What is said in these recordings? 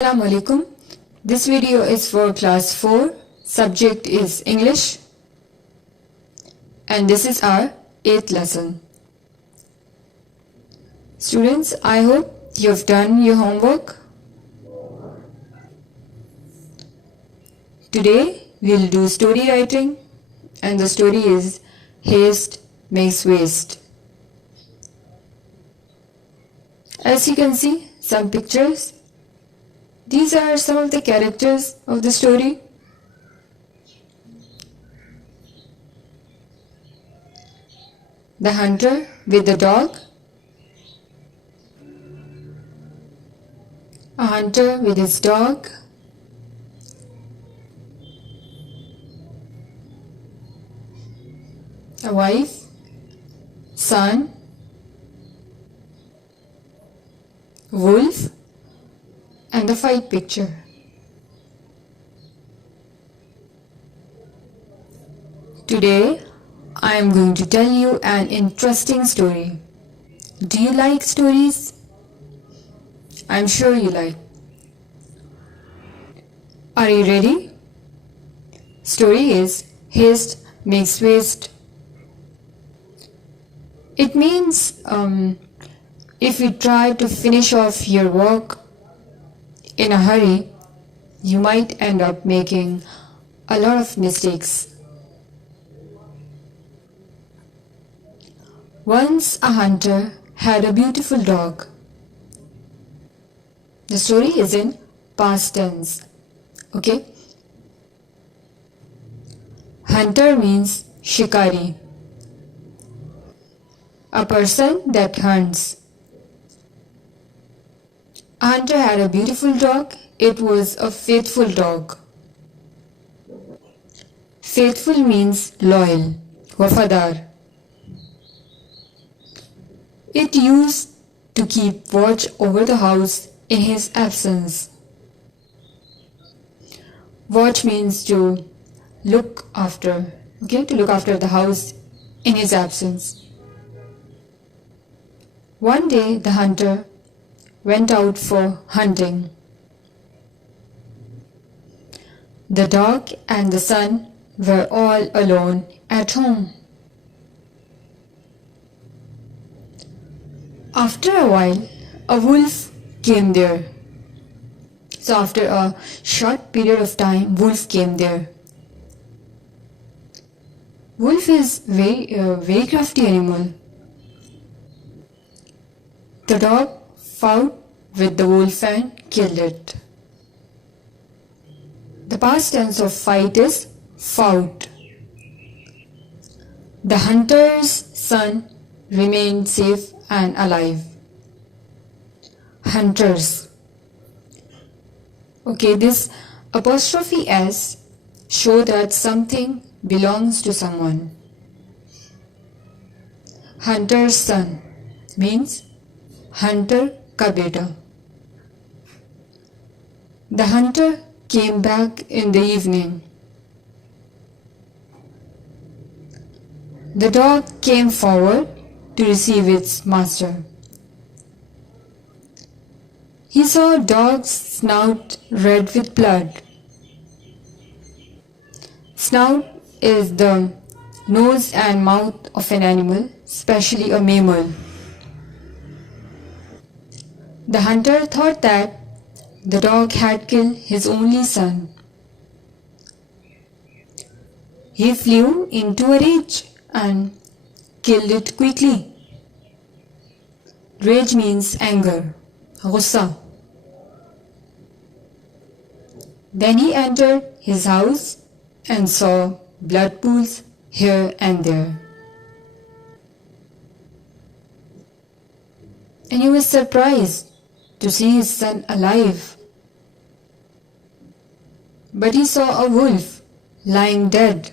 Assalamu alaikum. This video is for class 4. Subject is English. And this is our 8th lesson. Students, I hope you have done your homework. Today we'll do story writing, and the story is Haste Makes Waste. As you can see, some pictures. These are some of the characters of the story. The hunter with the dog. A hunter with his dog. A wife, son, wolf, and the fight picture. Today, I am going to tell you an interesting story. Do you like stories? I'm sure you like. Are you ready? Story is Haste Makes Waste. It means if you try to finish off your work in a hurry, you might end up making a lot of mistakes. Once a hunter had a beautiful dog. The story is in past tense. Okay? Hunter means shikari, a person that hunts. A hunter had a beautiful dog. It was a faithful dog. Faithful means loyal, wafadar. It used to keep watch over the house in his absence. Watch means to look after, to look after the house in his absence. One day the hunter went out for hunting. The dog and the son were all alone at home. After a while, a wolf came there. So after a short period of time, wolf came there. Wolf is very crafty animal. The dog fought with the wolf and killed it. The past tense of fight is fought. The hunter's son remained safe and alive. Hunters. Okay, this apostrophe S show that something belongs to someone. Hunter's son means hunter ka beta. The hunter came back in the evening. The dog came forward to receive its master. He saw a dog's snout red with blood. Snout is the nose and mouth of an animal, especially a mammal. The hunter thought that the dog had killed his only son. He flew into a rage and killed it quickly. Rage means anger, gussa. Then he entered his house and saw blood pools here and there. And he was surprised to see his son alive. But he saw a wolf lying dead.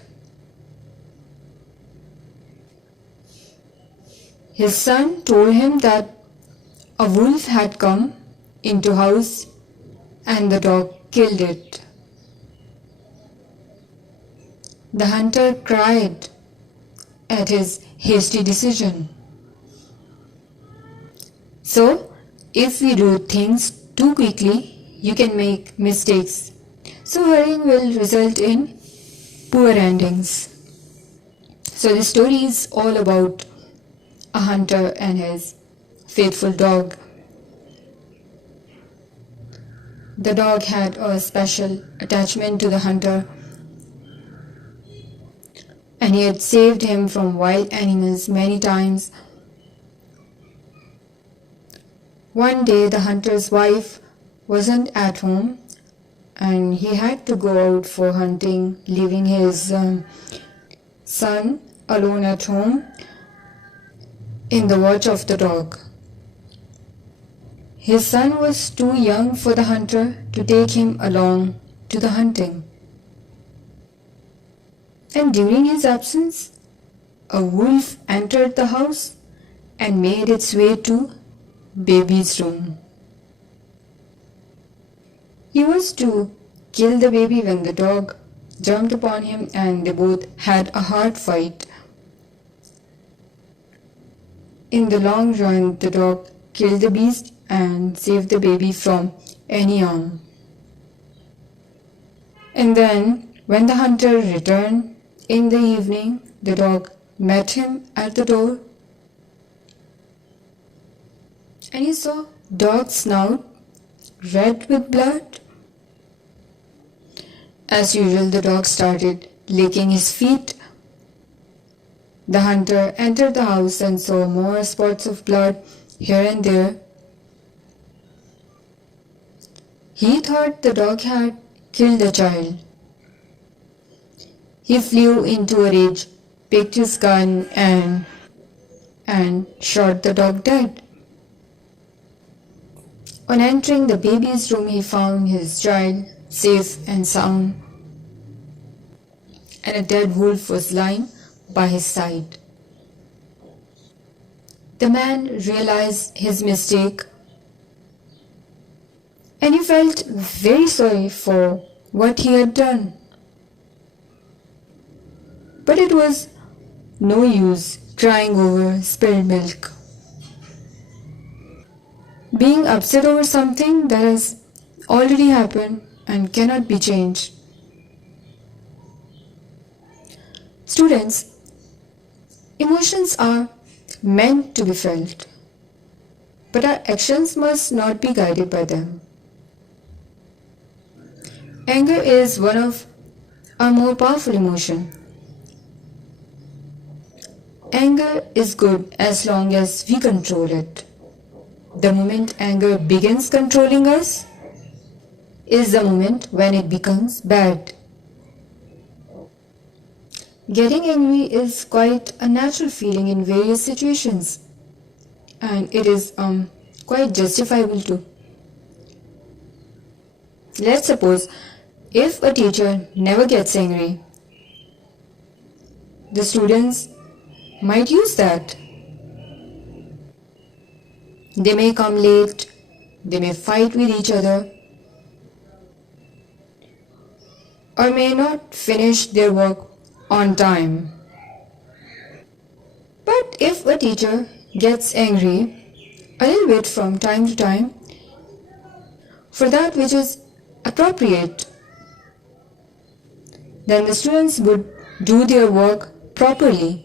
His son told him that a wolf had come into house and the dog killed it. The hunter cried at his hasty decision. So, if we do things too quickly, you can make mistakes. So hurrying will result in poor endings. So the story is all about a hunter and his faithful dog. The dog had a special attachment to the hunter, and he had saved him from wild animals many times. One day the hunter's wife wasn't at home and he had to go out for hunting, leaving his son alone at home in the watch of the dog. His son was too young for the hunter to take him along to the hunting. And during his absence, a wolf entered the house and made its way to baby's room. He was to kill the baby when the dog jumped upon him and they both had a hard fight. In the long run, the dog killed the beast and saved the baby from any harm. And then, when the hunter returned in the evening, the dog met him at the door and he saw dog's snout red with blood. As usual, the dog started licking his feet. The hunter entered the house and saw more spots of blood here and there. He thought the dog had killed the child. He flew into a rage, picked his gun and shot the dog dead. On entering the baby's room, he found his child safe and sound, and a dead wolf was lying by his side. The man realized his mistake and he felt very sorry for what he had done. But it was no use crying over spilled milk. Being upset over something that has already happened and cannot be changed. Students, emotions are meant to be felt, but our actions must not be guided by them. Anger is one of our more powerful emotions. Anger is good as long as we control it. The moment anger begins controlling us is the moment when it becomes bad. Getting angry is quite a natural feeling in various situations, and it is quite justifiable too. Let's suppose if a teacher never gets angry, the students might use that. They may come late, they may fight with each other, or may not finish their work on time. But if a teacher gets angry a little bit from time to time for that which is appropriate, then the students would do their work properly.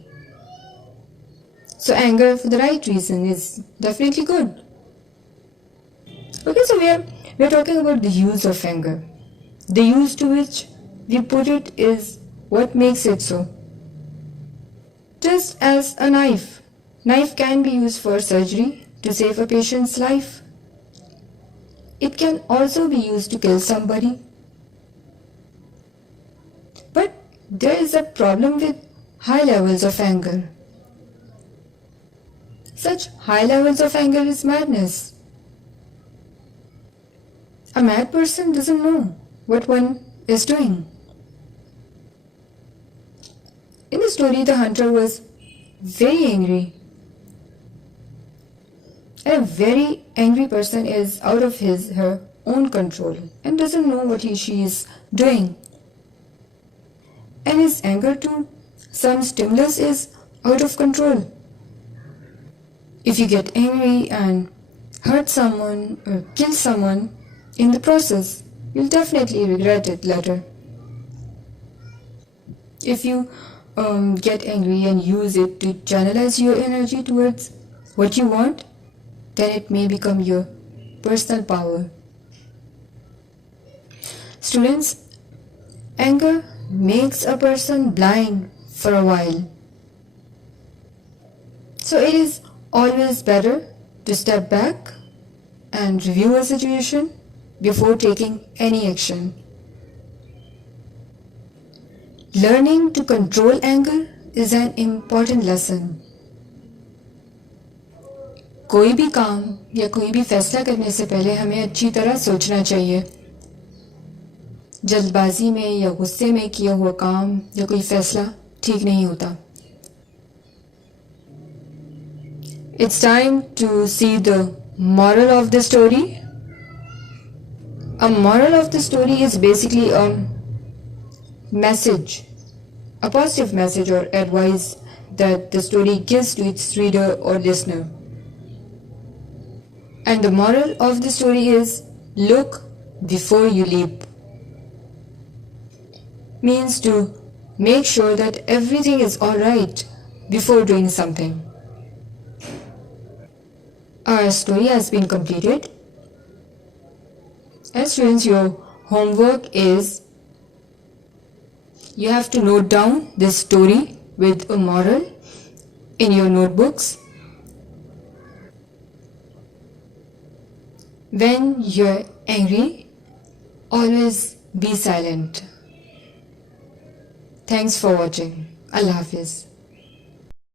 So anger for the right reason is definitely good. Okay, so we are talking about the use of anger. The use to which we put it is what makes it so. Just as a knife can be used for surgery to save a patient's life. It can also be used to kill somebody. But there is a problem with high levels of anger. Such high levels of anger is madness. A mad person doesn't know what one is doing. In the story, the hunter was very angry. And a very angry person is out of her own control and doesn't know what she is doing. And his anger to some stimulus is out of control. If you get angry and hurt someone or kill someone, In the process, you'll definitely regret it later. If you get angry and use it to channelize your energy towards what you want, then it may become your personal power. Students, anger makes a person blind for a while. So it is always better to step back and review a situation before taking any action. Learning to control anger is an important lesson. कोई भी काम या कोई भी फैसला करने से पहले हमें अच्छी तरह सोचना चाहिए. जल्दबाजी में या गुस्से में किया हुआ काम या कोई फैसला ठीक नहीं होता. It's time to see the moral of the story. A moral of the story is basically a message, a positive message or advice that the story gives to its reader or listener. And the moral of the story is look before you leap. Means to make sure that everything is alright before doing something. Our story has been completed. And students, your homework is you have to note down this story with a moral in your notebooks. When you're angry, always be silent. Thanks for watching. Allah Hafiz.